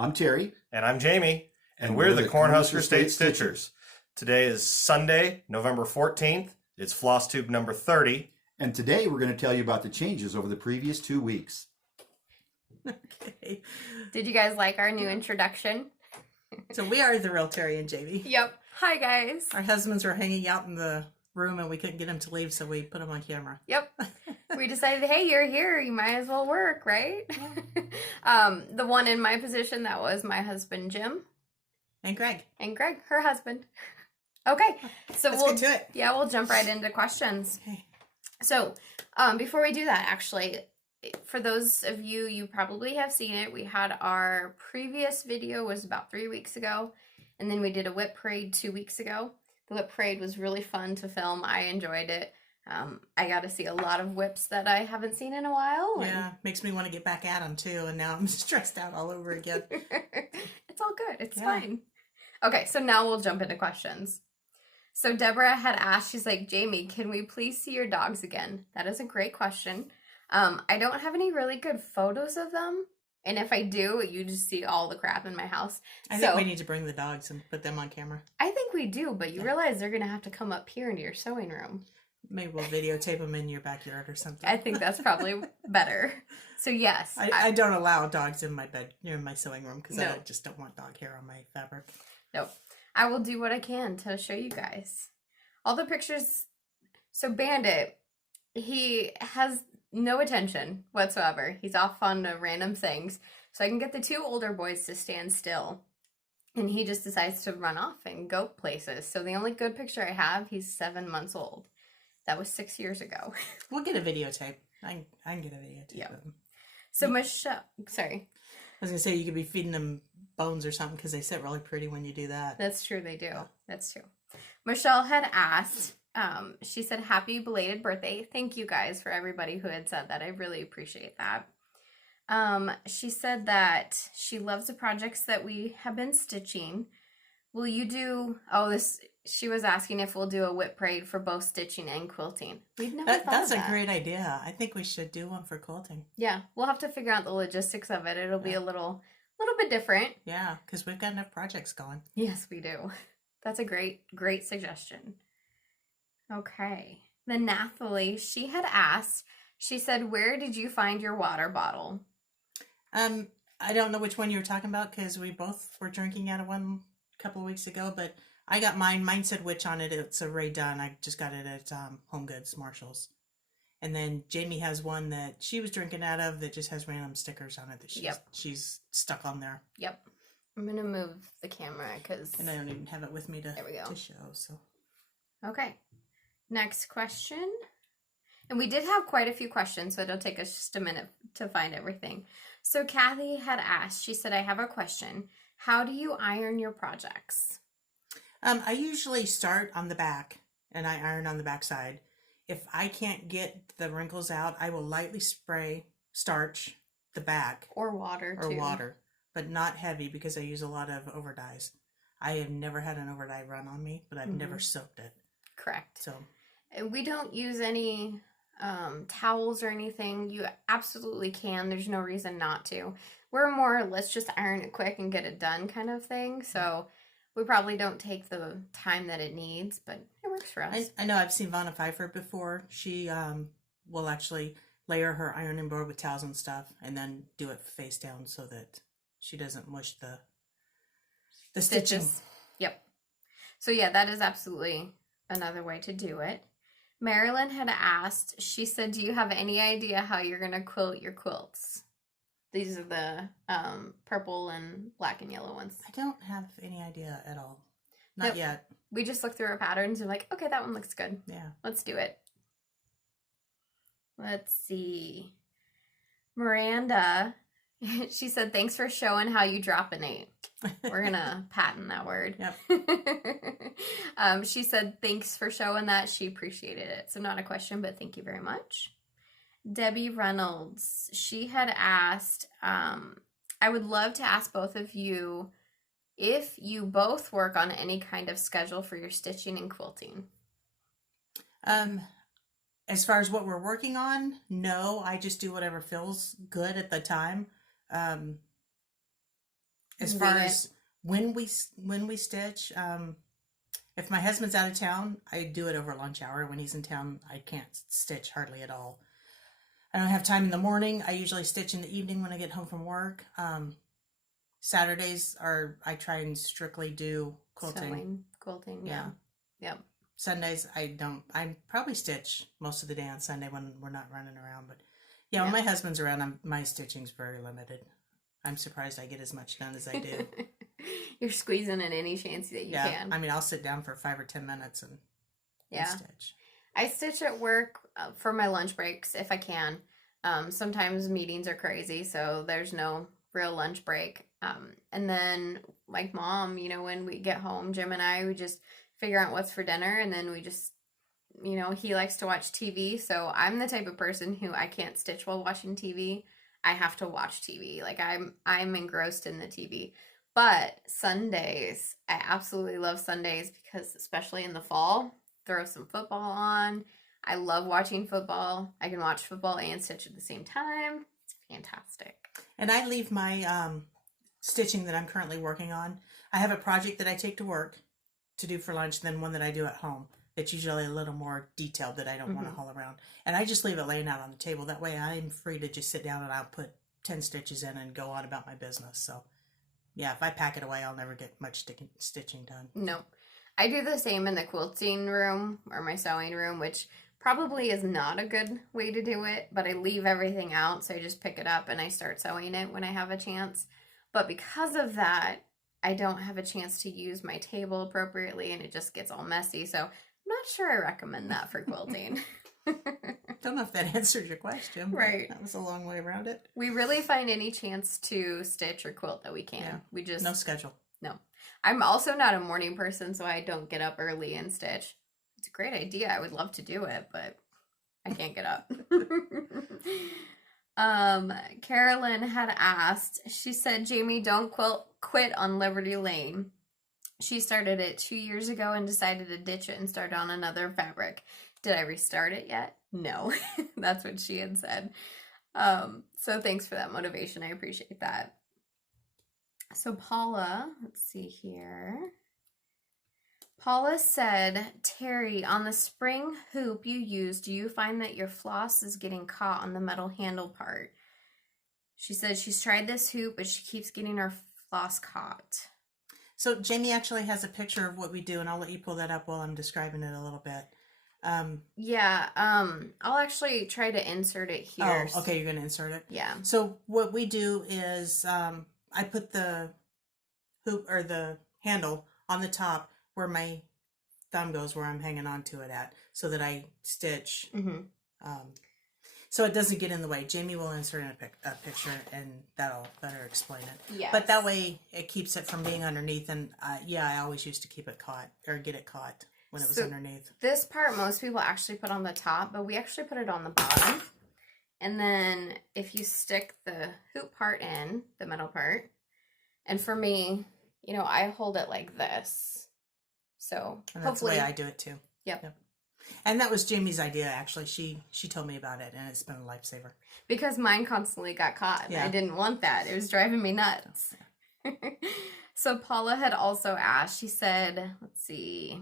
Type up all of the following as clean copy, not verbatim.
I'm Terry. And I'm Jamie. And we're the Cornhusker State Stitchers. Today is Sunday, November 14th. It's Flosstube number 30. And today we're going to tell you about the changes over the previous 2 weeks. Okay. Did you guys like our new introduction? So we are the real Terry and Jamie. Yep. Hi, guys. Our husbands were hanging out in the room and we couldn't get them to leave, so we put them on camera. Yep. We decided, hey, you're here. You might as well work, right? The one in my position, that was my husband, Jim. And Greg. And Greg, her husband. Okay. So Let's get to it. Yeah, we'll jump right into questions. Okay. So, before we do that, actually, for those of you, you probably have seen it. We had our previous video was about 3 weeks ago, and then we did a whip parade 2 weeks ago. The whip parade was really fun to film. I enjoyed it. I got to see a lot of whips that I haven't seen in a while. Yeah, makes me want to get back at them too, and now I'm stressed out all over again. It's all good. It's fine. Okay, so now we'll jump into questions. So Deborah had asked, she's like, Jamie, can we please see your dogs again? That is a great question. I don't have any really good photos of them. And if I do, you just see all the crap in my house. I think we need to bring the dogs and put them on camera. I think we do, but you realize they're going to have to come up here into your sewing room. Maybe we'll videotape them in your backyard or something. I think that's probably better. So yes. I don't allow dogs in my bed, in my sewing room, because No. I just don't want dog hair on my fabric. Nope. I will do what I can to show you guys. All the pictures. So Bandit, he has no attention whatsoever. He's off on random things. So I can get the two older boys to stand still. And he just decides to run off and go places. So the only good picture I have, he's 7 months old. That was 6 years ago. We'll get a videotape. I can get a videotape Yep. of them. So Michelle, sorry. I was going to say, you could be feeding them bones or something, because they sit really pretty when you do that. That's true, they do. That's true. Michelle had asked, she said, happy belated birthday. Thank you guys for everybody who had said that. I really appreciate that. She said that she loves the projects that we have been stitching. Will you do, she was asking if we'll do a whip parade for both stitching and quilting. We've never thought That's of that. a great idea. I think we should do one for quilting. Yeah, we'll have to figure out the logistics of it. It'll be a little bit different. Yeah, because we've got enough projects going. Yes, we do. That's a great suggestion. Okay. Then Nathalie, she had asked, she said, where did you find your water bottle? I don't know which one you were talking about, because we both were drinking out of one a couple of weeks ago, but I got mine. Mine said Witch on it. It's a Ray Dunn. I just got it at Home Goods, Marshalls. And then Jamie has one that she was drinking out of that just has random stickers on it that she's stuck on there. Yep. I'm going to move the camera because... And I don't even have it with me to show. So. Okay. Next question. And we did have quite a few questions, so it'll take us just a minute to find everything. So Kathy had asked, she said, I have a question. How do you iron your projects? I usually start on the back, and I iron on the back side. If I can't get the wrinkles out, I will lightly spray starch the back. Or water, too. Or water, but not heavy, because I use a lot of over dyes. I have never had an over dye run on me, but I've never soaked it. Correct. So we don't use any towels or anything. You absolutely can. There's no reason not to. We're more, let's just iron it quick and get it done kind of thing. So we probably don't take the time that it needs, but it works for us. I know I've seen Vanna Pfeiffer before. She will actually layer her ironing board with towels and stuff, and then do it face down so that she doesn't mush the stitching. Yep. So yeah, that is absolutely another way to do it. Marilyn had asked, she said, do you have any idea how you're going to quilt your quilts? These are the purple and black and yellow ones. I don't have any idea at all. Not yet. We just look through our patterns and like, okay, that one looks good. Yeah. Let's do it. Let's see. Miranda, she said, thanks for showing how you dropinate. We're going to patent that word. Yep. She said, thanks for showing that. She appreciated it. So not a question, but thank you very much. Debbie Reynolds, she had asked, I would love to ask both of you if you both work on any kind of schedule for your stitching and quilting. As far as what we're working on, no, I just do whatever feels good at the time. as far as when we stitch, if my husband's out of town, I do it over lunch hour. When he's in town, I can't stitch hardly at all. I don't have time in the morning. I usually stitch in the evening when I get home from work. Saturdays I try and strictly do quilting. Sewing, quilting, yeah. Yep. Sundays I probably stitch most of the day on Sunday when we're not running around. But yeah, when my husband's around, my stitching's very limited. I'm surprised I get as much done as I do. You're squeezing in any chance that you can. I mean, I'll sit down for 5 or 10 minutes and stitch. I stitch at work for my lunch breaks if I can. Sometimes meetings are crazy, so there's no real lunch break. And then, like Mom, when we get home, Jim and I, we just figure out what's for dinner, and then we just, he likes to watch TV, so I'm the type of person who I can't stitch while watching TV. I have to watch TV. Like, I'm engrossed in the TV. But Sundays, I absolutely love Sundays because, especially in the fall, throw some football on. I love watching football. I can watch football and stitch at the same time. It's fantastic. And I leave my stitching that I'm currently working on. I have a project that I take to work to do for lunch, then one that I do at home. It's usually a little more detailed that I don't want to haul around. And I just leave it laying out on the table. That way I'm free to just sit down and I'll put 10 stitches in and go on about my business. So, yeah, if I pack it away, I'll never get much stitching done. Nope. I do the same in the quilting room or my sewing room, which probably is not a good way to do it, but I leave everything out, so I just pick it up and I start sewing it when I have a chance. But because of that, I don't have a chance to use my table appropriately, and it just gets all messy, so I'm not sure I recommend that for quilting. Don't know if that answered your question. Right. That was a long way around it. We really find any chance to stitch or quilt that we can. Yeah. We just... No schedule. No. I'm also not a morning person, so I don't get up early and stitch. It's a great idea. I would love to do it, but I can't get up. Carolyn had asked, she said, Jamie, don't quit on Liberty Lane. She started it 2 years ago and decided to ditch it and start on another fabric. Did I restart it yet? No. That's what she had said. So thanks for that motivation. I appreciate that. So Paula, let's see here. Paula said, Terry, on the spring hoop you use, do you find that your floss is getting caught on the metal handle part? She said she's tried this hoop, but she keeps getting her floss caught. So Jamie actually has a picture of what we do, and I'll let you pull that up while I'm describing it a little bit. I'll actually try to insert it here. Oh, okay, you're going to insert it? Yeah. So what we do is I put the hoop or the handle on the top where my thumb goes, where I'm hanging on to it at, so that I stitch. So it doesn't get in the way. Jamie will insert in a picture, and that'll better explain it. Yes. But that way it keeps it from being underneath. And I always used to keep it caught or get it caught when it was underneath. This part most people actually put on the top, but we actually put it on the bottom. And then if you stick the hoop part in, the metal part, and for me, I hold it like this. So And that's hopefully the way I do it too. Yep. And that was Jamie's idea, actually. She told me about it, and it's been a lifesaver. Because mine constantly got caught. Yeah. I didn't want that. It was driving me nuts. So Paula had also asked, she said, let's see.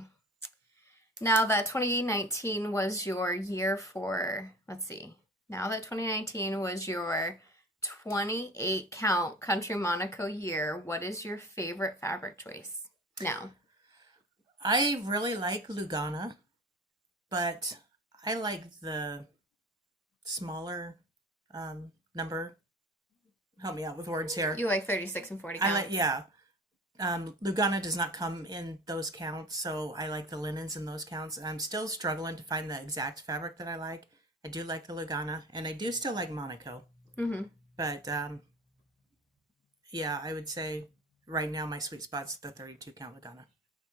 Now that 2019 was your year for, now that 2019 was your 28 count Country Monaco year, what is your favorite fabric choice now? I really like Lugana, but I like the smaller number. Help me out with words here. You like 36 and 40 counts? Lugana does not come in those counts, so I like the linens in those counts. I'm still struggling to find the exact fabric that I like. I do like the Lugana, and I do still like Monaco. Mm-hmm. But, I would say right now my sweet spot's the 32 count Lugana.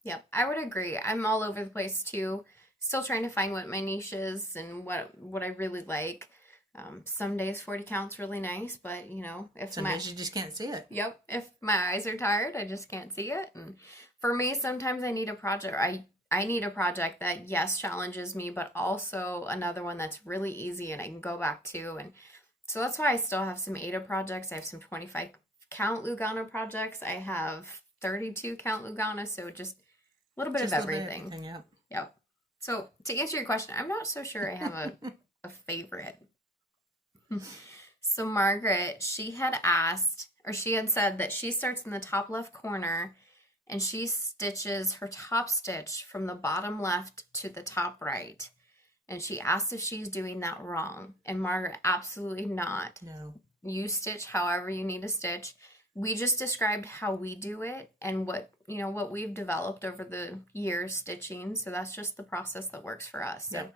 Yep, I would agree. I'm all over the place too. Still trying to find what my niche is and what I really like. Some days 40 count's really nice, but if some days you just can't see it. Yep, if my eyes are tired, I just can't see it. And for me, sometimes I need a project. I need a project that challenges me, but also another one that's really easy and I can go back to. And so that's why I still have some Ada projects. I have some 25 count Lugana projects. I have 32 count Lugana, so just a little bit Just of a little bit everything. Yep. Yep. So to answer your question, I'm not so sure I have a favorite. So Margaret, she had asked, or she had said that she starts in the top left corner and she stitches her top stitch from the bottom left to the top right. And she asked if she's doing that wrong. And Margaret, absolutely not. No. You stitch however you need to stitch. We just described how we do it and what we've developed over the years stitching. So that's just the process that works for us. So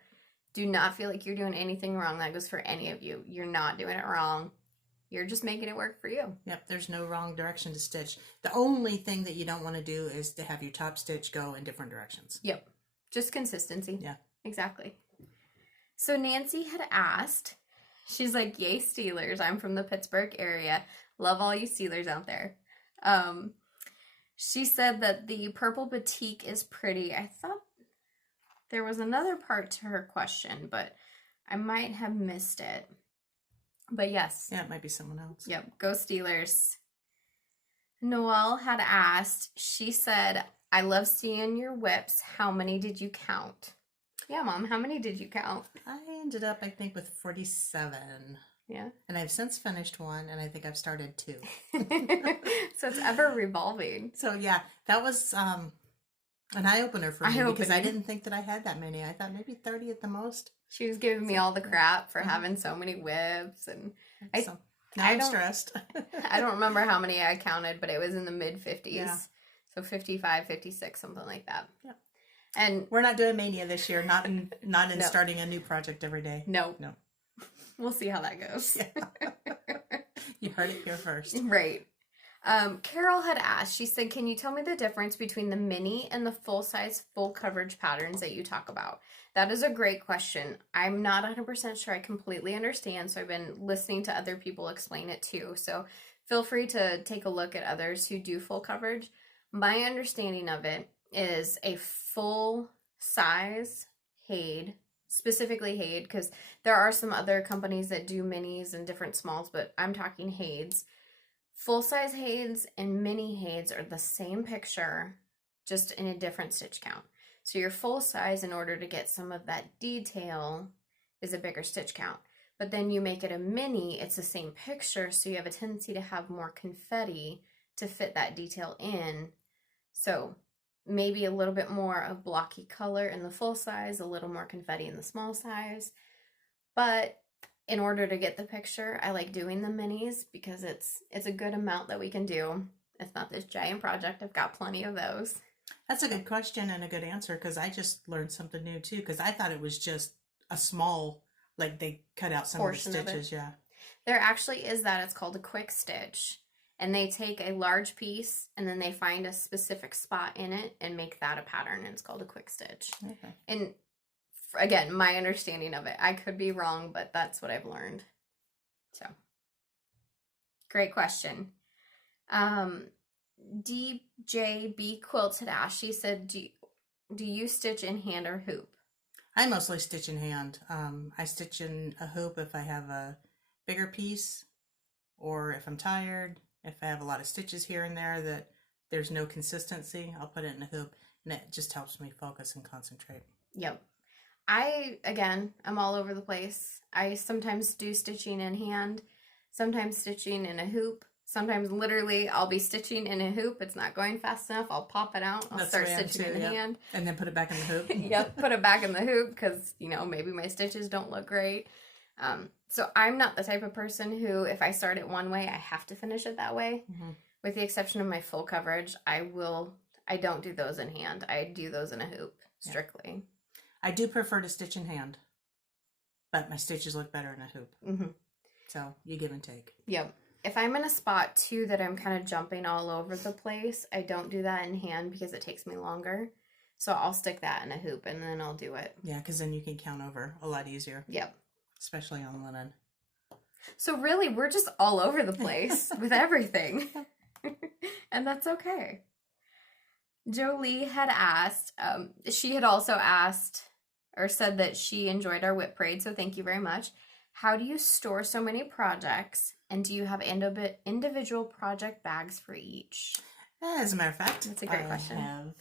do not feel like you're doing anything wrong. That goes for any of you. You're not doing it wrong. You're just making it work for you. Yep, there's no wrong direction to stitch. The only thing that you don't want to do is to have your top stitch go in different directions. Yep. Just consistency. Yeah. Exactly. So Nancy had asked, she's like, yay Steelers. I'm from the Pittsburgh area. Love all you Steelers out there. She said that the purple batik is pretty. I thought there was another part to her question, but I might have missed it. But yes. Yeah, it might be someone else. Yep, go Steelers. Noelle had asked, she said, I love seeing your whips. How many did you count? Yeah, Mom, how many did you count? I ended up, I think, with 47. Yeah. And I've since finished one, and I think I've started 2. So it's ever revolving. So, yeah, that was an eye-opener for me because I Eye-opening. didn't think that I had that many. I thought maybe 30 at the most. She was giving me all the crap for having so many whips. And So now I'm stressed. I don't remember how many I counted, but it was in the mid-50s. Yeah. So 55, 56, something like that. Yeah. And we're not doing Mania this year. Not in No. starting a new project every day. no. No. We'll see how that goes. Yeah. You heard it here first. Right. Carol had asked, she said, can you tell me the difference between the mini and the full-size, full coverage patterns that you talk about? That is a great question. I'm not 100% sure I completely understand, so I've been listening to other people explain it too. So feel free to take a look at others who do full coverage. My understanding of it is a full-size Haid, specifically Haid, because there are some other companies that do minis and different smalls, but I'm talking Haids. Full-size Haids and mini Haids are the same picture, just in a different stitch count. So your full size, in order to get some of that detail, is a bigger stitch count. But then you make it a mini, it's the same picture, so you have a tendency to have more confetti to fit that detail in. So maybe a little bit more of blocky color in the full size, a little more confetti in the small size. But in order to get the picture, I like doing the minis because it's a good amount that we can do. It's not this giant project. I've got plenty of those. That's a good question and a good answer because I just learned something new too because I thought it was just a small, like they cut out some Portion of of the it. stitches. Yeah. There actually is that. It's called a quick stitch. And they take a large piece and then they find a specific spot in it and make that a pattern. And it's called a quick stitch. Okay. And again, my understanding of it. I could be wrong, but that's what I've learned. So, great question. DJB Quilts had asked, she said, do you stitch in hand or hoop? I mostly stitch in hand. I stitch in a hoop if I have a bigger piece or if I'm tired. If I have a lot of stitches here and there that there's no consistency, I'll put it in a hoop and it just helps me focus and concentrate. Yep. I'm all over the place. I sometimes do stitching in hand, sometimes stitching in a hoop. Sometimes literally I'll be stitching in a hoop. It's not going fast enough. I'll pop it out. I'll start stitching in hand. And then put it back in the hoop. Yep, put it back in the hoop because, maybe my stitches don't look great. So I'm not the type of person who, if I start it one way, I have to finish it that way. Mm-hmm. With the exception of my full coverage, I don't do those in hand. I do those in a hoop, strictly. Yeah. I do prefer to stitch in hand, but my stitches look better in a hoop. Mm-hmm. So you give and take. Yep. If I'm in a spot, too, that I'm kind of jumping all over the place, I don't do that in hand because it takes me longer. So I'll stick that in a hoop and then I'll do it. Yeah, because then you can count over a lot easier. Yep. Especially on linen. So really, we're just all over the place with everything. And that's okay. Jolie had asked, she had also asked or said that she enjoyed our whip parade, so thank you very much. How do you store so many projects? And do you have individual project bags for each? As a matter of fact, That's a great question. I have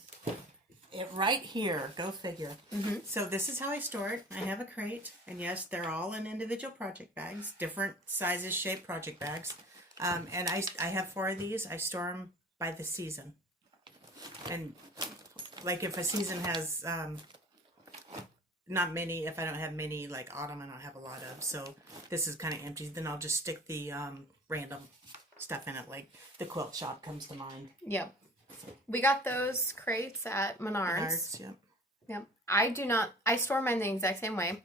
it right here. Go figure. Mm-hmm. So this is how I store it. I have a crate, and yes, they're all in individual project bags, different sizes, shape project bags. And I have 4 of these. I store them by the season. And like if a season has not many, if I don't have many, like autumn, I don't have a lot of. So this is kind of empty. Then I'll just stick the random stuff in it, like the quilt shop comes to mind. Yep. We got those crates at Menards. Yep. Yep. I store mine the exact same way.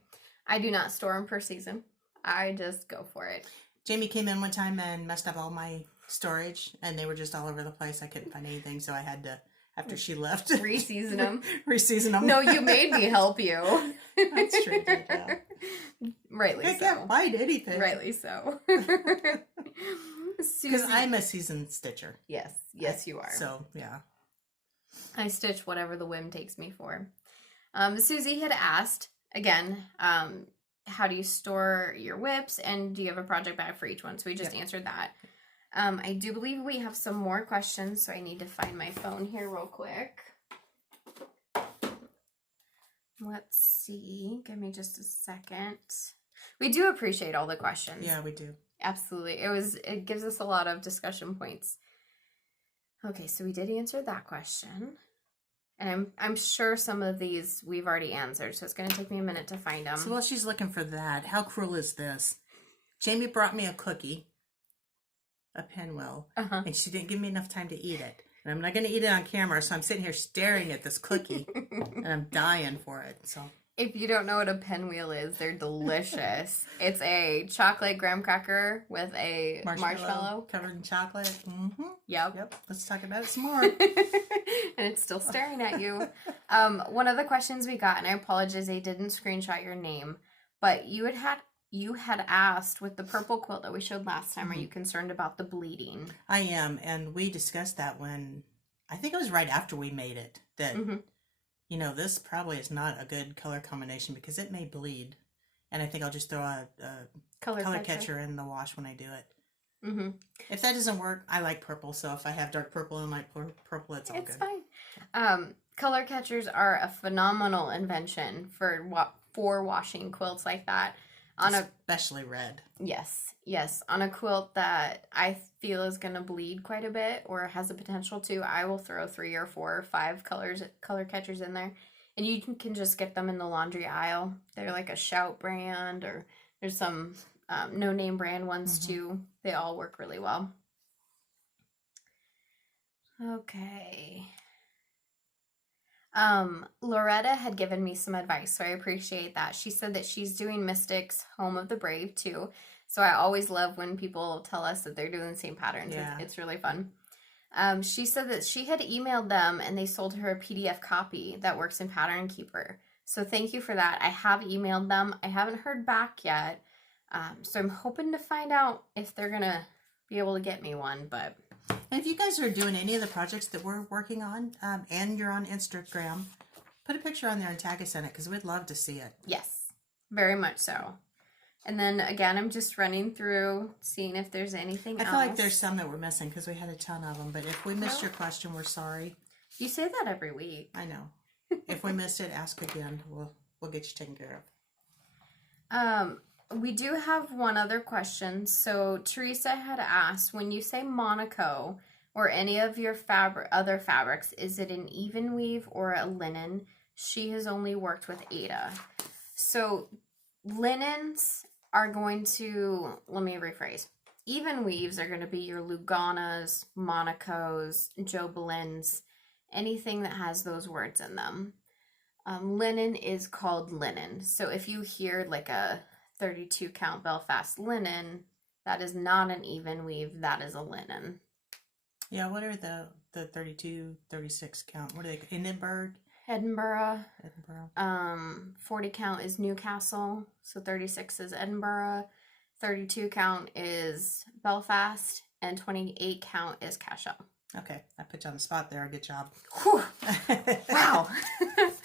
I do not store them per season. I just go for it. Jamie came in one time and messed up all my storage, and they were just all over the place. I couldn't find anything, so I had to, after she left, Reseason them. Reseason them. No, you made me help you. That's true. Yeah. Rightly I so. can't find anything. Rightly so. Because I'm a seasoned stitcher. Yes, you are. So, yeah. I stitch whatever the whim takes me for. Susie had asked, again, how do you store your whips, and do you have a project bag for each one? So we just answered that. I do believe we have some more questions, so I need to find my phone here real quick. Let's see. Give me just a second. We do appreciate all the questions. Yeah, we do. Absolutely. It gives us a lot of discussion points. Okay, so we did answer that question. And I'm sure some of these we've already answered, so it's going to take me a minute to find them. So while she's looking for that, how cruel is this? Jamie brought me a cookie, a pinwheel, and she didn't give me enough time to eat it. And I'm not going to eat it on camera, so I'm sitting here staring at this cookie, and I'm dying for it. So if you don't know what a pinwheel is, they're delicious. It's a chocolate graham cracker with a marshmallow. Covered in chocolate. Mm-hmm. Yep. Let's talk about it some more. And it's still staring at you. One of the questions we got, and I apologize, I didn't screenshot your name, but you had asked with the purple quilt that we showed last time, are you concerned about the bleeding? I am, and we discussed that when, I think it was right after we made it, that, you know, this probably is not a good color combination because it may bleed. And I think I'll just throw a color catcher in the wash when I do it. Mm-hmm. If that doesn't work, I like purple, so if I have dark purple and light purple, it's all good. It's fine. Color catchers are a phenomenal invention for washing quilts like that. Especially red. Yes. On a quilt that I feel is going to bleed quite a bit or has the potential to, I will throw 3 or 4 or 5 color catchers in there. And you can just get them in the laundry aisle. They're like a Shout brand, or there's some no-name brand ones too. They all work really well. Okay. Loretta had given me some advice, so I appreciate that. She said that she's doing Mystic's Home of the Brave too. So I always love when people tell us that they're doing the same patterns. Yeah. It's really fun. She said that she had emailed them and they sold her a PDF copy that works in Pattern Keeper. So thank you for that. I have emailed them. I haven't heard back yet. So I'm hoping to find out if they're going to be able to get me one, but... And if you guys are doing any of the projects that we're working on, and you're on Instagram, put a picture on there and tag us in it, because we'd love to see it. Yes, very much so. And then, again, I'm just running through, seeing if there's anything else. I feel like there's some that we're missing, because we had a ton of them, but if we missed your question, we're sorry. You say that every week. I know. If we missed it, ask again. We'll get you taken care of. We do have one other question. So Teresa had asked, when you say Monaco or any of your other fabrics, is it an even weave or a linen? She has only worked with Ada. So linens are going to, let me rephrase. Even weaves are going to be your Luganas, Monacos, Jobelins, anything that has those words in them. Linen is called linen. So if you hear like a 32 count Belfast linen, that is not an even weave, that is a linen. Yeah, what are the 32, 36 count? What are they? Edinburgh. 40 count is Newcastle, so 36 is Edinburgh, 32 count is Belfast, and 28 count is Cashel. Okay, I put you on the spot there. Good job. Wow.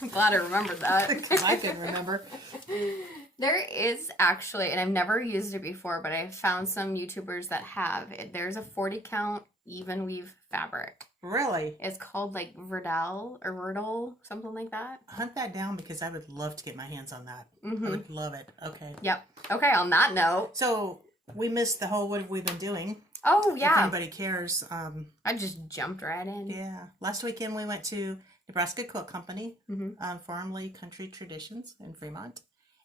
I'm glad I remembered that. Because I couldn't remember. There is actually, and I've never used it before, but I've found some YouTubers that have it. There's a 40 count even weave fabric. Really? It's called like Verdal, something like that. Hunt that down because I would love to get my hands on that. Mm-hmm. I would love it. Okay. Yep. Okay, on that note. So we missed the whole what have we been doing. Oh, If yeah. anybody cares. I just jumped right in. Yeah. Last weekend we went to Nebraska Quilt Company, Mm-hmm. formerly Country Traditions in Fremont.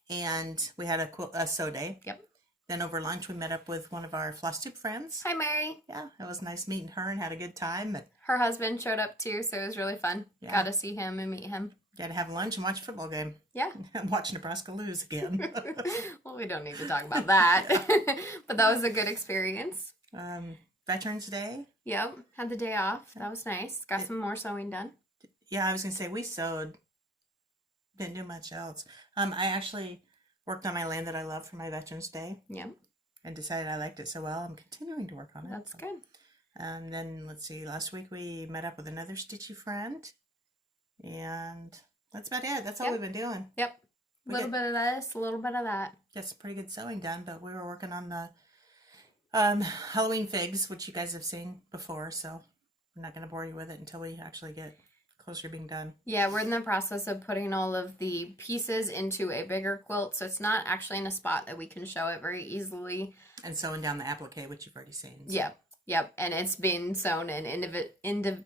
And we had a sew day. Yep. Then over lunch we met up with one of our Flosstube friends. Hi, Mary. Yeah, it was nice meeting her and had a good time. But Her husband showed up too, so it was really fun. Yeah. Got to see him and meet him. got to have lunch and watch a football game. Yeah. And watch Nebraska lose again. Well, we don't need to talk about that. But that was a good experience. Veterans Day. Yep. Had the day off. That was nice. Got some more sewing done. Yeah, I was going to say we sewed. Didn't do much else. I actually worked on my land that I love for my Veterans Day. Yep. And decided I liked it so well. I'm continuing to work on it. That's good. And then, let's see, last week we met up with another stitchy friend. And that's about it. That's all Yep. we've been doing. Yep. A We little bit of this, a little bit of that. Got some pretty good sewing done, but we were working on the Halloween figs, which you guys have seen before. So I'm not going to bore you with it until we actually get closer to being done. Yeah, we're in the process of putting all of the pieces into a bigger quilt, so it's not actually in a spot that we can show it very easily. And sewing down the applique, which you've already seen. So. Yep. And it's been sewn in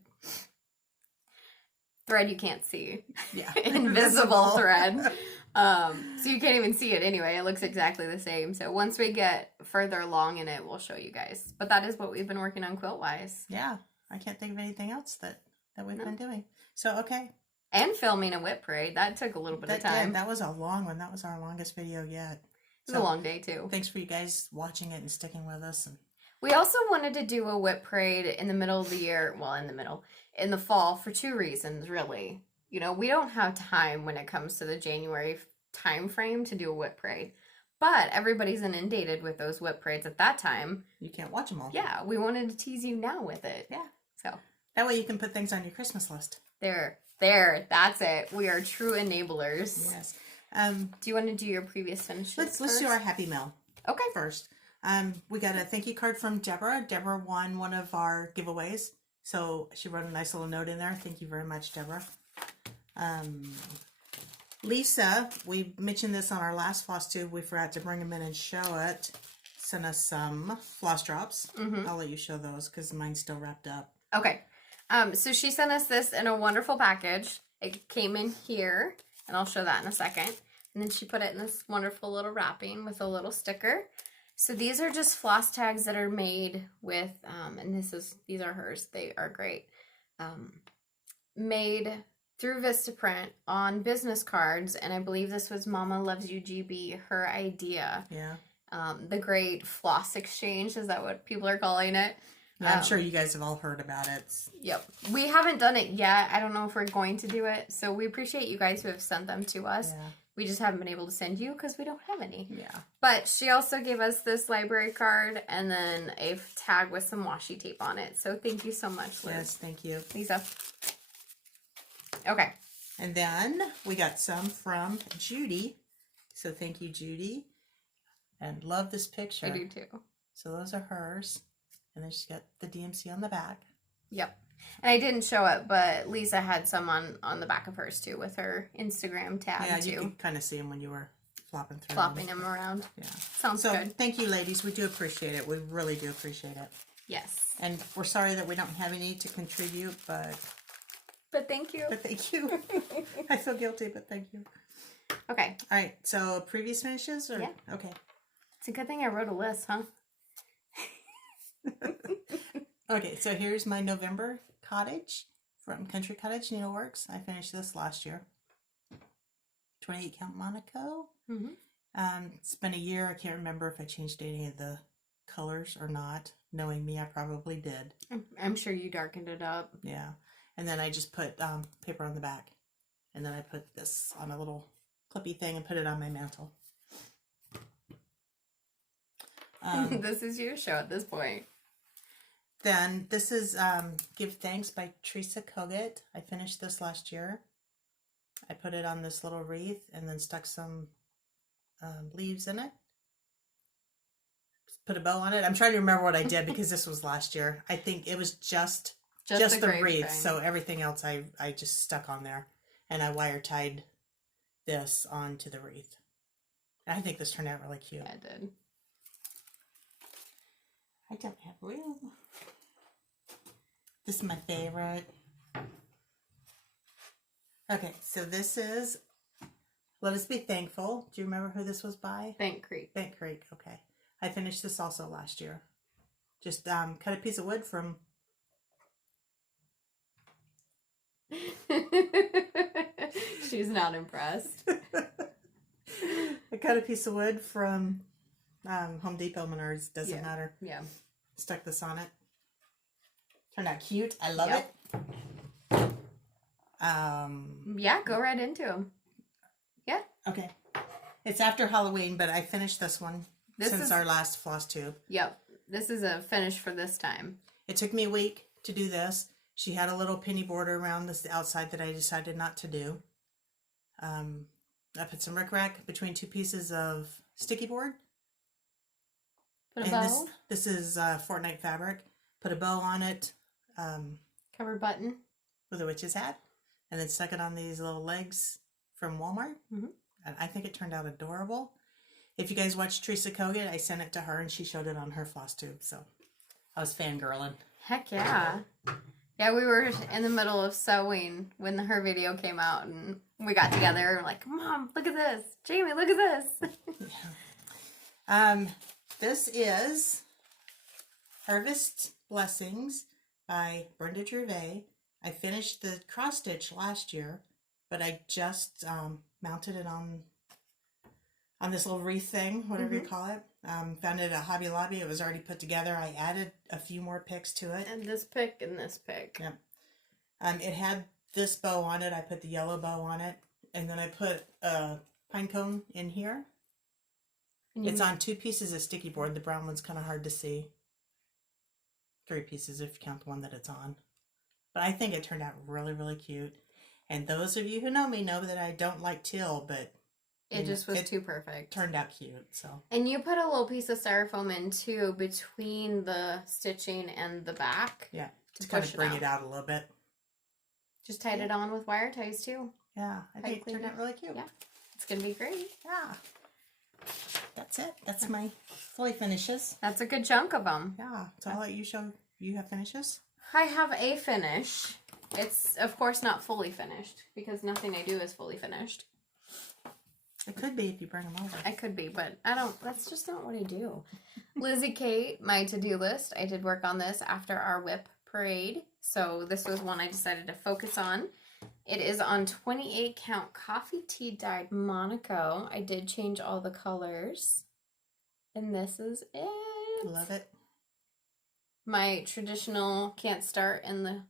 thread you can't see. Yeah. Invisible thread. So you can't even see it anyway. It looks exactly the same. So once we get further along in it, we'll show you guys. But that is what we've been working on quilt-wise. Yeah. I can't think of anything else that we've been doing. So, okay. And filming a whip parade. That took a little bit of time. That was a long one. That was our longest video yet. It was a long day, too. Thanks for you guys watching it and sticking with us. And We also wanted to do a whip parade in the middle of the year. Well, in the fall for two reasons, really. You know, we don't have time when it comes to the January time frame to do a whip parade. But everybody's inundated with those whip parades at that time. you can't watch them all. Yeah, we wanted to tease you now with it. Yeah. So, That way you can put things on your Christmas list. there, that's it. We are true enablers. Yes. Do you want to do your previous finishes Let's first? do our happy mail Okay. first. We got a thank you card from Deborah. Deborah won one of our giveaways. So she wrote a nice little note in there. Thank you very much, Deborah. Lisa, we mentioned this on our last floss tube. We forgot to bring them in and show it. Sent us some floss drops. I'll let you show those because mine's still wrapped up. Okay. So she sent us this in a wonderful package. It came in here, and I'll show that in a second. And then she put it in this wonderful little wrapping with a little sticker. So these are just floss tags that are made with, and these are hers. They are great. Made through Vistaprint on business cards, and I believe this was Mama Loves You GB, her idea. Yeah. The great floss exchange, is that what people are calling it? Yeah, I'm sure you guys have all heard about it. Yep. We haven't done it yet. I don't know if we're going to do it. So we appreciate you guys who have sent them to us. Yeah. We just haven't been able to send you because we don't have any. Yeah. But she also gave us this library card and then a tag with some washi tape on it. So thank you so much, Liz. Yes, thank you. Lisa. Okay. And then we got some from Judy. So thank you, Judy. And love this picture. I do too. So those are hers. And then she's got the DMC on the back. Yep. And I didn't show it, but Lisa had some on the back of hers too with her Instagram tag Yeah, too. you could kind of see them when you were flopping through Flopping them around. Yeah. Sounds So good. thank you, ladies. We do appreciate it. We really do appreciate it. Yes. And we're sorry that we don't have any to contribute, but thank you. thank you. I feel guilty, but thank you. Okay. All right. So previous finishes? Or? Yeah. Okay. It's a good thing I wrote a list, huh? Okay, so here's my November Cottage from Country Cottage Needleworks. I finished this last year. 28 count Monaco. It's been a year. I can't remember if I changed any of the colors or not. Knowing me, I probably did. I'm sure you darkened it up. Yeah. And then I just put paper on the back. And then I put this on a little clippy thing and put it on my mantle. This is your show at this point. Then this is Give Thanks by Teresa Kogut. I finished this last year. I put it on this little wreath and then stuck some leaves in it. Put a bow on it. I'm trying to remember what I did because this was last year. I think it was just the grape wreath. thing. So everything else I just stuck on there, and I wire tied this onto the wreath. I think this turned out really cute. Yeah, it did. I don't have room. This is my favorite. Okay, so this is Let Us Be Thankful. Do you remember who this was by? Bank Creek. Bank Creek, okay. I finished this also last year. Just cut a piece of wood from... She's not impressed. I cut a piece of wood from Home Depot, Menards, doesn't matter. Yeah. Stuck this on it. Turned out cute. I love Yep. it. Yeah, go right into them. Yeah. Okay. It's after Halloween, but I finished this one since our last Flosstube. Yep. This is a finish for this time. It took me a week to do this. She had a little penny border around the outside that I decided not to do. I put some rickrack between two pieces of sticky board. Put a bow. This is Fortnite fabric. Put a bow on it. Cover button. With a witch's hat. And then stuck it on these little legs from Walmart. Mm-hmm. And I think it turned out adorable. If you guys watched Teresa Kogut, I sent it to her and she showed it on her Flosstube. So I was fangirling. Heck yeah. Yeah, we were in the middle of sewing when her video came out, and we got together and we're like, Mom, look at this. Jamie, look at this. Yeah. This is Harvest Blessings by Brenda Gervais. I finished the cross stitch last year, but I just mounted it on this little wreath thing, whatever you call it. Found it at Hobby Lobby. It was already put together. I added a few more picks to it. And this pick and this pick. Yep. It had this bow on it. I put the yellow bow on it. And then I put a pine cone in here. It's on 2 pieces of sticky board. The brown one's kind of hard to see. 3 pieces if you count the one that it's on. But I think it turned out really, really cute. And those of you who know me know that I don't like teal, but It just was too perfect. Turned out cute, so. And you put a little piece of styrofoam in too between the stitching and the back. Yeah, to kind of bring it out a little bit. Just tied it on with wire ties too. Yeah, I think it turned out really cute. Yeah, it's gonna be great. Yeah. That's it. That's my fully finishes. That's a good chunk of them. Yeah, so I'll let you show. You have finishes? I have a finish. It's, of course, not fully finished because nothing I do is fully finished. It could be if you bring them over. I could be, but I don't. That's just not what I do. Lizzie Kate, my to-do list. I did work on this after our whip parade. So this was one I decided to focus on. It is on 28 count coffee tea dyed Monaco. I did change all the colors. And this is it. Love it. My traditional can't start in the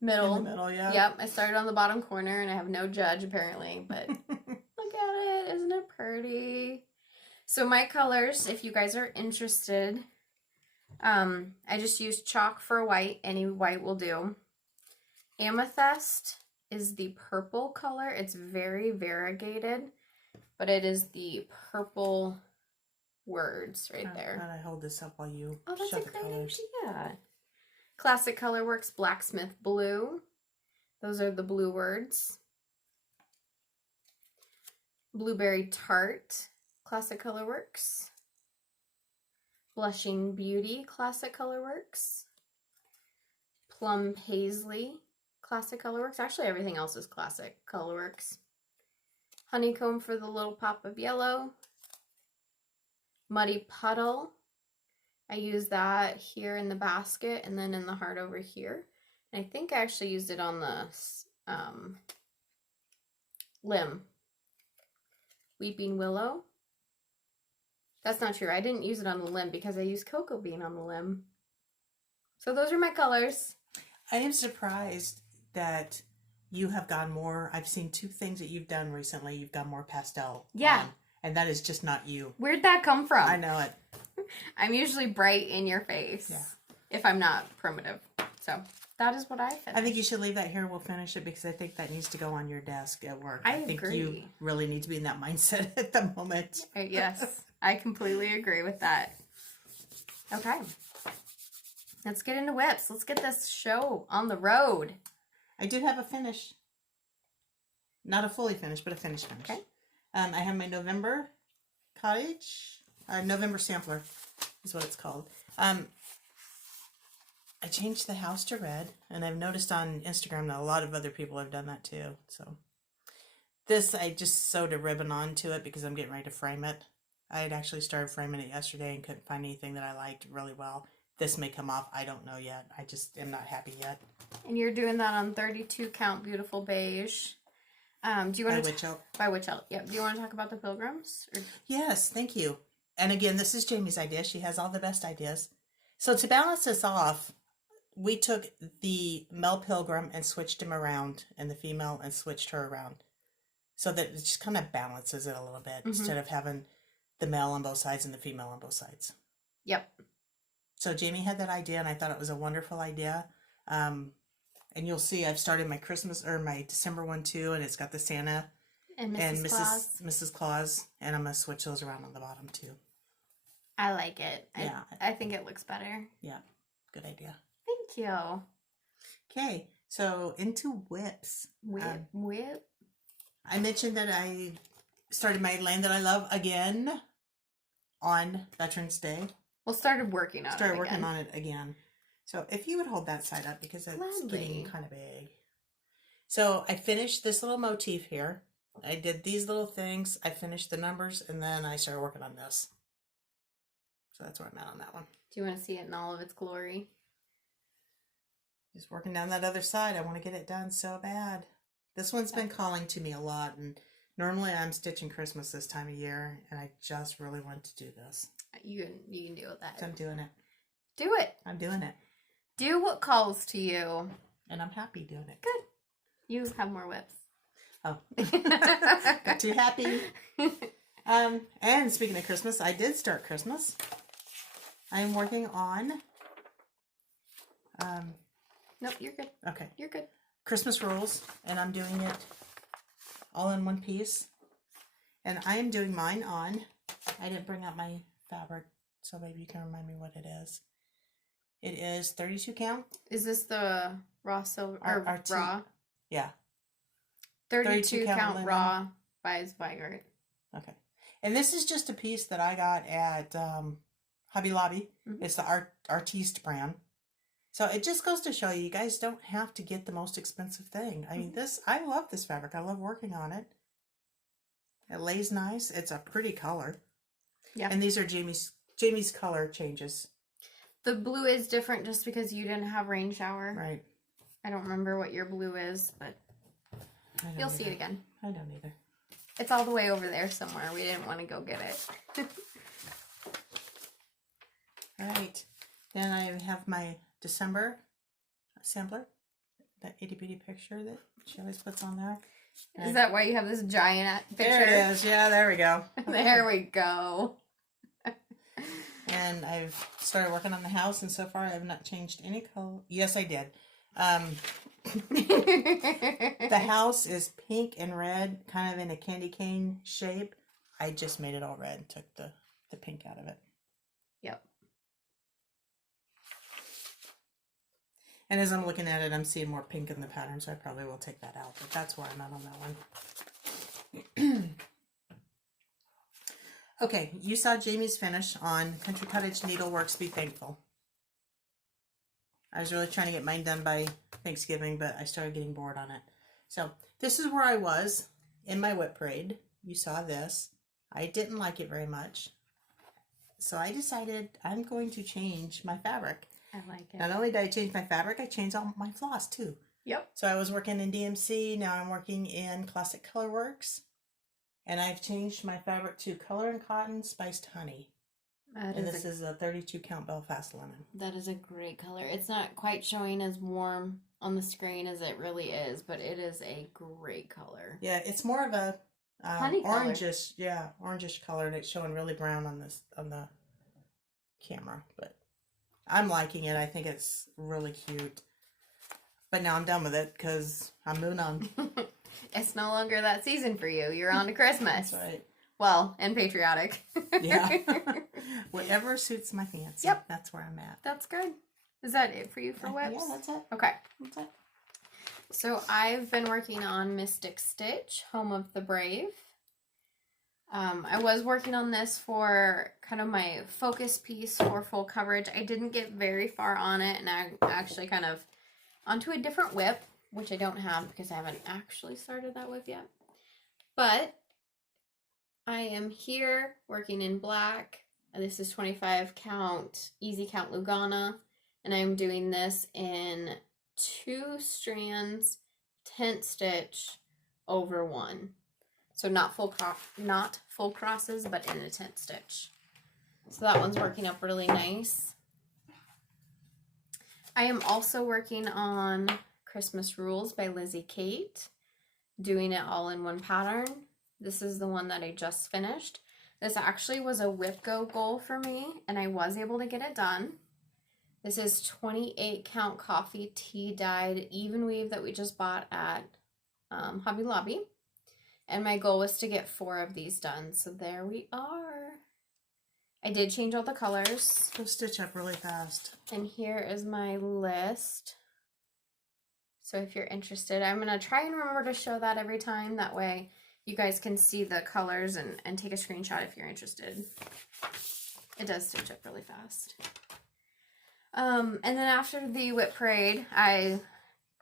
middle. In the middle, yeah. Yep, I started on the bottom corner and I have no judge apparently, but look at it. Isn't it pretty? So my colors, if you guys are interested, I just used chalk for white. Any white will do. Amethyst is the purple color. It's very variegated, but it is the purple words right there. Can I hold this up while you Oh, that's show a the great colors? idea. Classic Colorworks Blacksmith Blue. Those are the blue words. Blueberry Tart, Classic Colorworks. Blushing Beauty, Classic Colorworks. Plum Paisley, Classic Colorworks. Actually, everything else is Classic Colorworks. Honeycomb for the little pop of yellow. Muddy Puddle. I used that here in the basket and then in the heart over here. And I think I actually used it on the limb. Weeping Willow. That's not true. I didn't use it on the limb because I used cocoa bean on the limb. So those are my colors. I am surprised that you have gone more. I've seen 2 things that you've done recently. You've gone more pastel. Yeah. And that is just not you. Where'd that come from? I know it. I'm usually bright in your face. Yeah. If I'm not primitive. So that is what I finished. I think you should leave that here. We'll finish it because I think that needs to go on your desk at work. I think agree. you really need to be in that mindset at the moment. Yes, I completely agree with that. Okay. Let's get into whips. Let's get this show on the road. I do have a finish. Not a fully finished, but a finished finish. Okay. I have my November Cottage. November Sampler is what it's called. I changed the house to red, and I've noticed on Instagram that a lot of other people have done that too. So this, I just sewed a ribbon onto it because I'm getting ready to frame it. I had actually started framing it yesterday and couldn't find anything that I liked really well. This may come off. I don't know yet. I just am not happy yet. And you're doing that on 32 count beautiful beige. Do you want By to Witch Elk. by Witch Elk? Yep. Do you want to talk about the Pilgrims? Or... Yes, thank you. And again, this is Jamie's idea. She has all the best ideas. So to balance this off, we took the male pilgrim and switched him around, and the female and switched her around, so that it just kind of balances it a little bit instead of having the male on both sides and the female on both sides. Yep. So Jamie had that idea, and I thought it was a wonderful idea. And you'll see I've started my Christmas or my December one too, and it's got the Santa And and Claus. Mrs. Claus, and I'm gonna switch those around on the bottom too. I like it. Yeah. I think it looks better. Yeah, good idea. Thank you. Okay, so into whips. Whip. I mentioned that I started my Land That I Love again on Veterans Day. Well, started working on Started it working again. on it again. So if you would hold that side up because it's Gladly. getting kind of big. So I finished this little motif here. I did these little things. I finished the numbers, and then I started working on this. So that's where I'm at on that one. Do you want to see it in all of its glory? Just working down that other side. I want to get it done so bad. This one's been calling to me a lot, and normally I'm stitching Christmas this time of year, and I just really want to do this. You can deal with that. So I'm doing it. Do it. I'm doing it. Do what calls to you. And I'm happy doing it. Good. You have more whips. Oh. Got too happy. And speaking of Christmas, I did start Christmas. I am working on Nope, you're good. okay. You're good. Christmas rolls, and I'm doing it all in one piece. And I am doing mine on, I didn't bring out my fabric, so maybe you can remind me what it is. It is 32 count. Is this the raw silver or Our raw? Yeah. 32 count linen. raw by Zweigart. Okay. And this is just a piece that I got at Hobby Lobby. Mhm. It's the Artiste brand. So it just goes to show you guys don't have to get the most expensive thing. I mean, I love this fabric. I love working on it. It lays nice. It's a pretty color. Yeah. And these are Jamie's color changes. The blue is different just because you didn't have rain shower. Right. I don't remember what your blue is, but I don't you'll see it either. again. I don't either. It's all the way over there somewhere. We didn't want to go get it. All right. Then I have my December sampler. That itty bitty picture that she always puts on there. Is that why you have this giant picture? There it is. Yeah, there we go. There we go. And I've started working on the house, and so far I have not changed any color. Yes, I did. The house is pink and red, kind of in a candy cane shape. I just made it all red and took the pink out of it. Yep. And as I'm looking at it, I'm seeing more pink in the pattern, so I probably will take that out. But that's where I'm at on that one. Okay, you saw Jamie's finish on Country Cottage Needleworks Be Thankful. I was really trying to get mine done by Thanksgiving, but I started getting bored on it. So this is where I was in my whip braid. You saw this. I didn't like it very much. So I decided I'm going to change my fabric. I like it. Not only did I change my fabric, I changed all my floss too. Yep. So I was working in DMC, now I'm working in Classic Colorworks. And I've changed my fabric to Color and Cotton Spiced Honey. And this is a 32 count Belfast linen. That is a great color. It's not quite showing as warm on the screen as it really is, but it is a great color. Yeah, it's more of a Honey color. orangish color, and it's showing really brown on the camera. But I'm liking it. I think it's really cute. But now I'm done with it because I'm moving on. It's no longer that season for you. You're on to Christmas. That's right. Well, and patriotic. Yeah. Whatever suits my fancy. Yep. That's where I'm at. That's good. Is that it for you for whips? Yeah, that's it. Okay. That's it. So I've been working on Mystic Stitch, Home of the Brave. I was working on this for kind of my focus piece for full coverage. I didn't get very far on it, and I actually kind of onto a different whip, which I don't have because I haven't actually started that whip yet. But I am here working in black. This is 25 count, easy count Lugana, and I'm doing this in 2 strands, tent stitch over 1. So not full crosses, but in a tent stitch. So that one's working up really nice. I am also working on Christmas Rules by Lizzie Kate, doing it all in one pattern. This is the one that I just finished. This actually was a WIPGO goal for me, and I was able to get it done. This is 28 count coffee tea dyed even weave that we just bought at Hobby Lobby. And my goal was to get 4 of these done. So there we are. I did change all the colors. Go stitch up really fast. And here is my list. So if you're interested, I'm going to try and remember to show that every time. That way you guys can see the colors and take a screenshot if you're interested. It does stitch up really fast. And then after the whip parade, I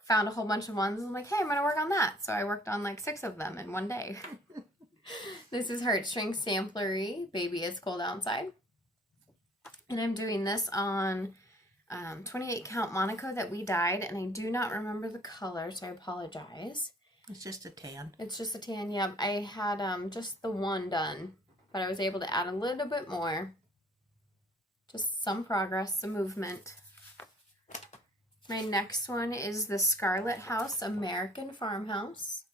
found a whole bunch of ones. I'm like, hey, I'm going to work on that. So I worked on like 6 of them in one day. This is Heartstring Samplery, Baby It's Cold Outside. And I'm doing this on 28 count Monaco that we dyed. And I do not remember the color, so I apologize. It's just a tan. It's just a tan, yeah. I had just the one done, but I was able to add a little bit more. Just some progress, some movement. My next one is the Scarlet House American Farmhouse.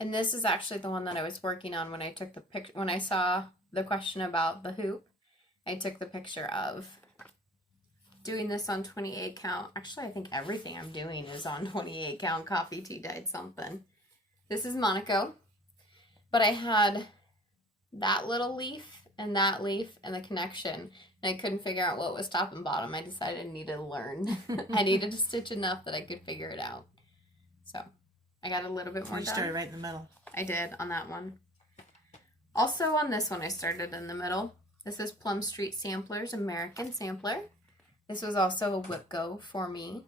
And this is actually the one that I was working on when I took the picture, when I saw the question about the hoop. I took the picture of doing this on 28 count. Actually, I think everything I'm doing is on 28 count coffee tea dyed something. This is Monaco. But I had that little leaf and the connection. And I couldn't figure out what was top and bottom. I decided I needed to learn. I needed to stitch enough that I could figure it out. So I got a little bit more You done. started right in the middle. I did on that one. Also on this one, I started in the middle. This is Plum Street Samplers American Sampler. This was also a WIPGO for me.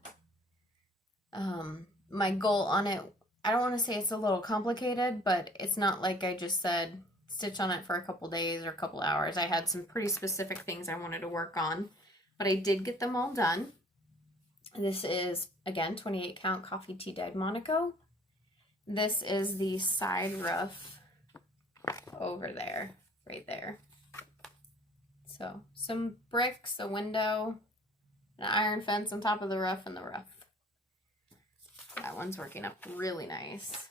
My goal on it, I don't want to say it's a little complicated, but it's not like I just said stitch on it for a couple days or a couple hours. I had some pretty specific things I wanted to work on, but I did get them all done. This is, again, 28 count coffee tea dyed Monaco. This is the side roof over there, right there. So some bricks, a window, an iron fence on top of the roof, and the roof. That one's working up really nice.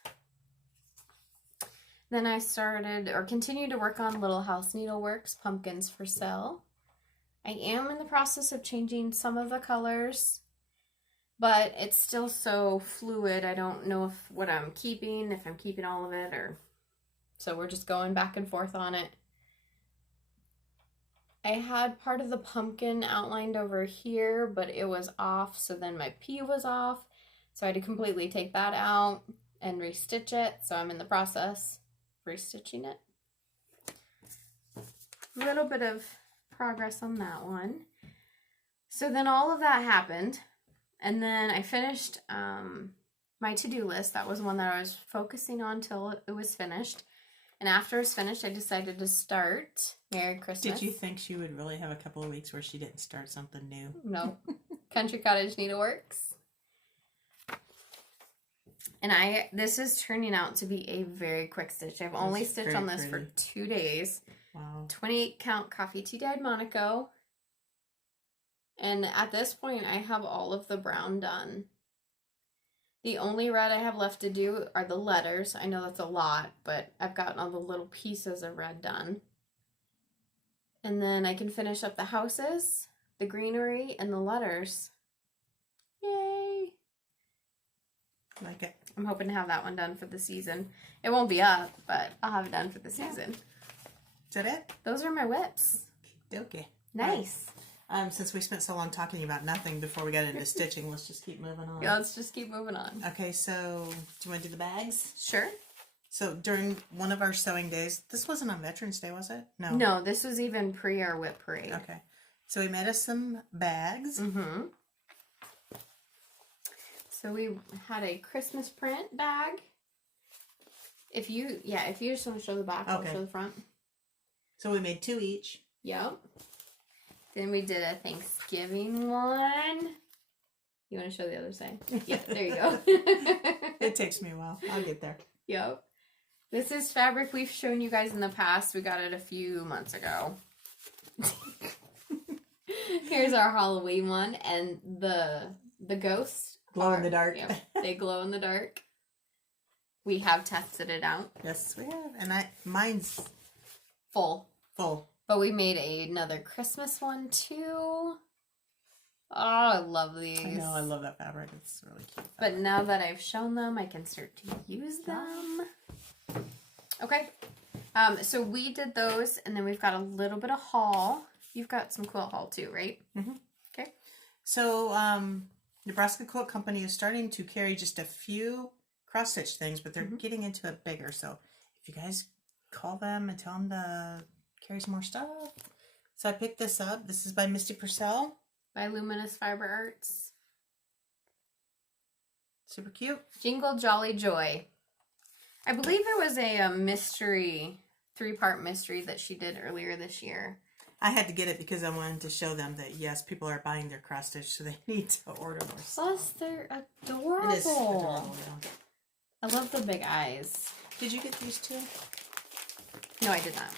Then I started, or continued to work on Little House Needleworks, Pumpkins for Sale. I am in the process of changing some of the colors, but it's still so fluid. I don't know if what I'm keeping, if I'm keeping all of it, or so we're just going back and forth on it. I had part of the pumpkin outlined over here, but it was off, so then my P was off, so I had to completely take that out and restitch it, so I'm in the process of restitching it. A little bit of progress on that one. So then all of that happened, and then I finished my to-do list. That was one that I was focusing on till it was finished. And after it was finished, I decided to start Merry Christmas. Did you think she would really have a couple of weeks where she didn't start something new? No. Country Cottage Needleworks. And this is turning out to be a very quick stitch. I've only stitched on this for 2 days. Wow. 28 count coffee tea dyed Monaco. And at this point, I have all of the brown done. The only red I have left to do are the letters. I know that's a lot, but I've gotten all the little pieces of red done. And then I can finish up the houses, the greenery, and the letters. Yay! like it. I'm hoping to have that one done for the season. It won't be up, but I'll have it done for the season. Is that it? Those are my whips. Okay. Nice. Since we spent so long talking about nothing before we got into stitching, let's just keep moving on. Yeah, let's just keep moving on. Okay, so do you want to do the bags? Sure. So during one of our sewing days, this wasn't on Veterans Day, was it? No. No, this was even pre our whip parade. Okay. So we made us some bags. Mm-hmm. So we had a Christmas print bag. If you just want to show the back, I'll show the front. So we made 2 each. Yep. Then we did a Thanksgiving one. You want to show the other side? Yeah, there you go. It takes me a while. I'll get there. Yep. This is fabric we've shown you guys in the past. We got it a few months ago. Here's our Halloween one, and the ghosts Glow in the dark. Yeah, they glow in the dark. We have tested it out. Yes, we have. And mine's Full. full. But we made another Christmas one too. Oh, I love these. I know, I love that fabric. It's really cute. But now that I've shown them, I can start to use them. Okay. So we did those, and then we've got a little bit of haul. You've got some Quilt Haul too, right? Mm-hmm. Okay. So, Nebraska Quilt Company is starting to carry just a few cross-stitch things, but they're getting into it bigger. So if you guys call them and tell them to carry some more stuff. So I picked this up. This is by Misty Purcell. By Luminous Fiber Arts. Super cute. Jingle Jolly Joy. I believe it was a mystery, 3-part mystery that she did earlier this year. I had to get it because I wanted to show them that, yes, people are buying their cross-stitch, so they need to order more stuff. Plus, they're adorable. It is adorable, yeah. I love the big eyes. Did you get these too? No, I did not.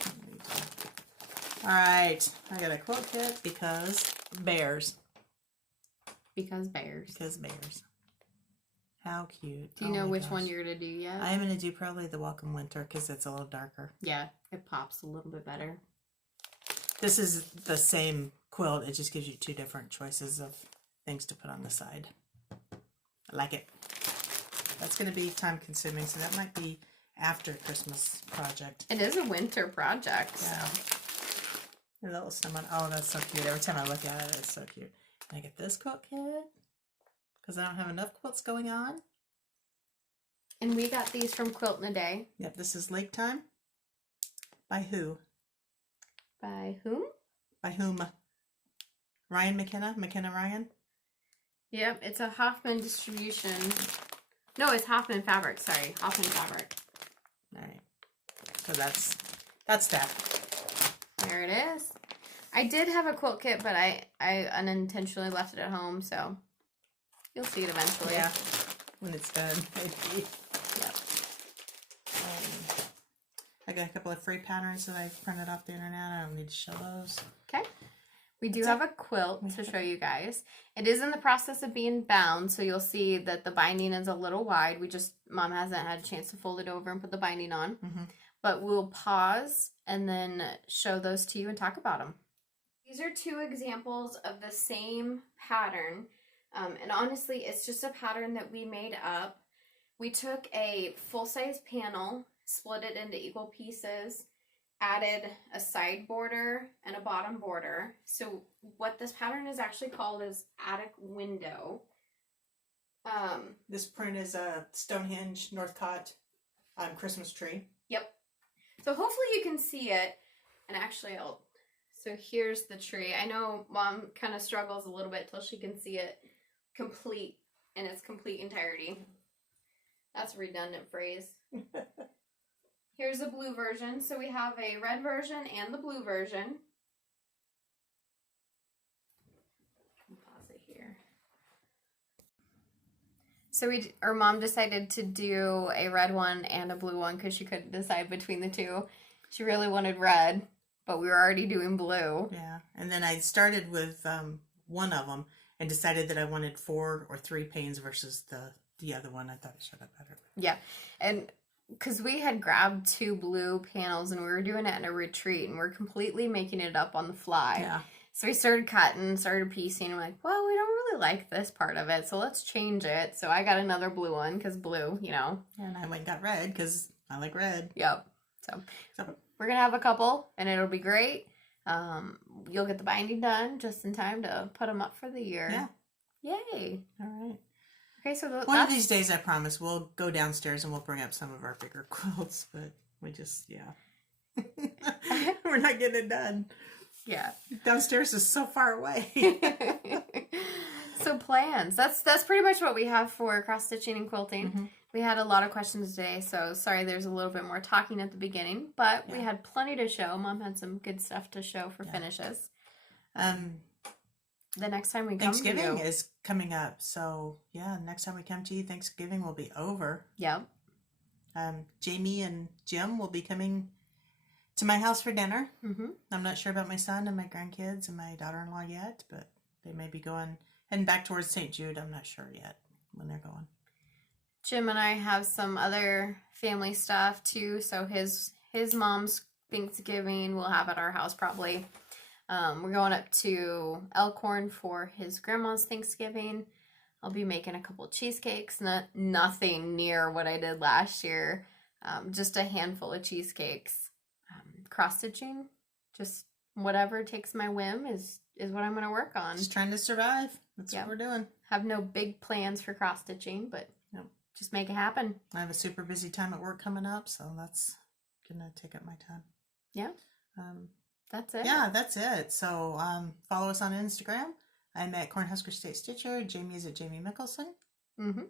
Alright, I got a quilt kit because bears. Because bears. Because bears. How cute. Do you know which one you're going to do yet? I'm going to do probably the Welcome Winter because it's a little darker. Yeah, it pops a little bit better. This is the same quilt. It just gives you 2 different choices of things to put on the side. I like it. That's going to be time consuming, so that might be after Christmas project. It is a winter project. Yeah. A little snowman. Oh, that's so cute. Every time I look at it, it's so cute. Can I get this quilt kit? Because I don't have enough quilts going on. And we got these from Quilt in a Day. Yep, this is Lake Time. By who? By whom? By whom? Ryan McKenna? McKenna Ryan? Yep, it's a Hoffman distribution. No, it's Hoffman Fabric. Sorry, Hoffman Fabric. Alright. So that's that. There it is. I did have a quilt kit, but I unintentionally left it at home, so you'll see it eventually. Yeah. When it's done, maybe. Yep. I got a couple of free patterns that I printed off the internet. I don't need to show those. Okay. We do have a quilt to show you guys. It is in the process of being bound, so you'll see that the binding is a little wide. Mom hasn't had a chance to fold it over and put the binding on. Mm-hmm. But we'll pause and then show those to you and talk about them. These are 2 examples of the same pattern. And honestly, it's just a pattern that we made up. We took a full-size panel, split it into equal pieces, added a side border and a bottom border. So what this pattern is actually called is attic window. This print is a Stonehenge Northcott Christmas tree. Yep. So hopefully you can see it. And actually so here's the tree. I know Mom kind of struggles a little bit till she can see it complete in its complete entirety. That's a redundant phrase. Here's the blue version. So we have a red version and the blue version. Pause it here. So Mom decided to do a red one and a blue one because she couldn't decide between the 2. She really wanted red, but we were already doing blue. Yeah, and then I started with one of them and decided that I wanted 4 or 3 panes versus the other one. I thought it showed up better. Yeah, and because we had grabbed 2 blue panels and we were doing it in a retreat and we're completely making it up on the fly. Yeah. So we started cutting, started piecing. We're like, well, we don't really like this part of it, so let's change it. So I got another blue one because blue, you know. And I went and got red because I like red. Yep. So we're going to have a couple, and it'll be great. You'll get the binding done just in time to put them up for the year. Yeah. Yay. All right. Okay, so One of these days, I promise, we'll go downstairs and we'll bring up some of our bigger quilts, but we just, we're not getting it done. Yeah. Downstairs is so far away. So plans. That's pretty much what we have for cross-stitching and quilting. Mm-hmm. We had a lot of questions today, so sorry there's a little bit more talking at the beginning, but we had plenty to show. Mom had some good stuff to show for finishes. The next time we come to Thanksgiving you. is coming up, so next time we come to you, Thanksgiving will be over. Yep. Jamie and Jim will be coming to my house for dinner. Mm-hmm. I'm not sure about my son and my grandkids and my daughter-in-law yet, but they may be heading back towards St. Jude. I'm not sure yet when they're going. Jim and I have some other family stuff too, so his mom's Thanksgiving we'll have at our house probably. We're going up to Elkhorn for his grandma's Thanksgiving. I'll be making a couple cheesecakes, nothing near what I did last year, just a handful of cheesecakes. Cross-stitching, just whatever takes my whim is what I'm going to work on. Just trying to survive. That's what we're doing. Have no big plans for cross-stitching, but just make it happen. I have a super busy time at work coming up, so that's going to take up my time. Yeah. That's it. Yeah, that's it. So follow us on Instagram. I'm at Cornhusker State Stitcher. Jamie's at Jamie Mickelson. Mm-hmm.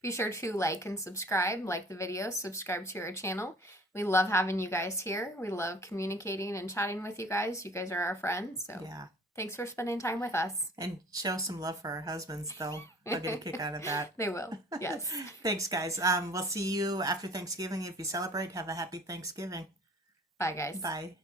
Be sure to like and subscribe. Like the video. Subscribe to our channel. We love having you guys here. We love communicating and chatting with you guys. You guys are our friends. So thanks for spending time with us. And show some love for our husbands. They'll get a kick out of that. They will. Yes. Thanks, guys. We'll see you after Thanksgiving. If you celebrate, have a happy Thanksgiving. Bye, guys. Bye.